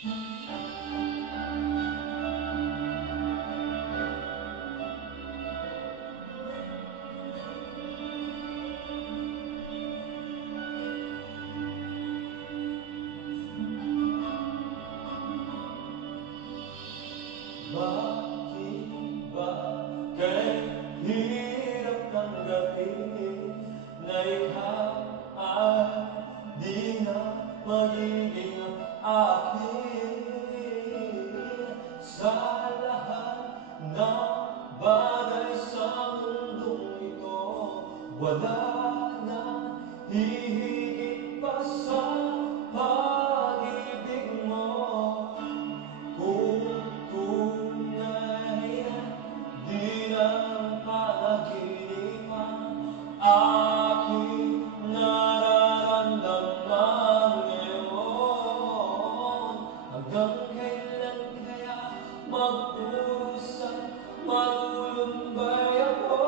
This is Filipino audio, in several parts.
Naik hak adina ah, Mengingat akhir sa lahat ng bagay sa mundong ito wala na hihigit pa sa pag-ibig mo kung tunay na di lang panaginip ang aking nararamdaman ngayon hanggang kaya mag-usap malulumbay ako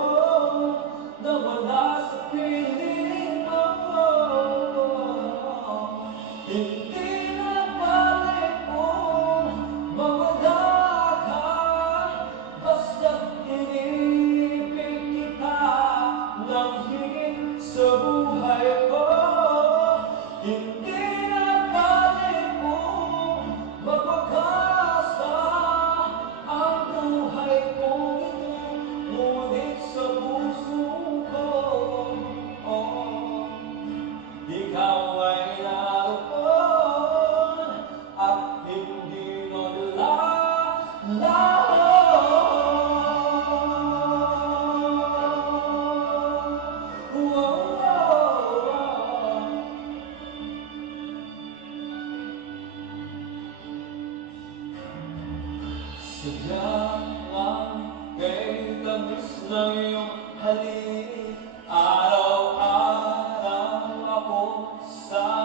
na wala sa piling mo hindi na balik kung mawala ka Basta't buhay ko Sadya lang kay tamis ng iyong halik Araw-araw ako sa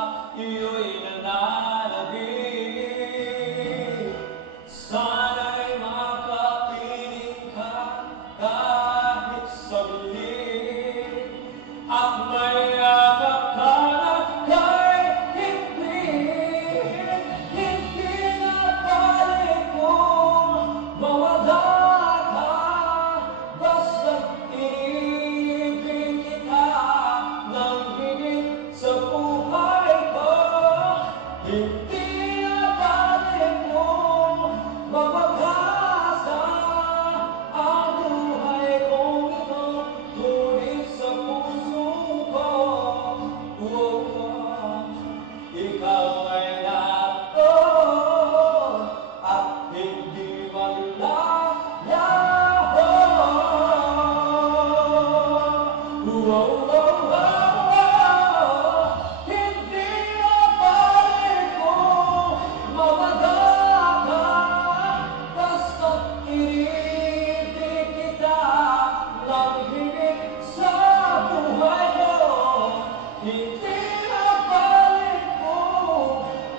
Hindi na balik ko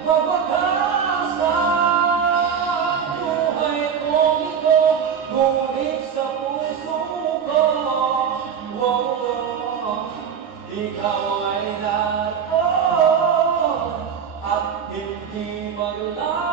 mabagay ikaw ay naroon at hindi maglalaan.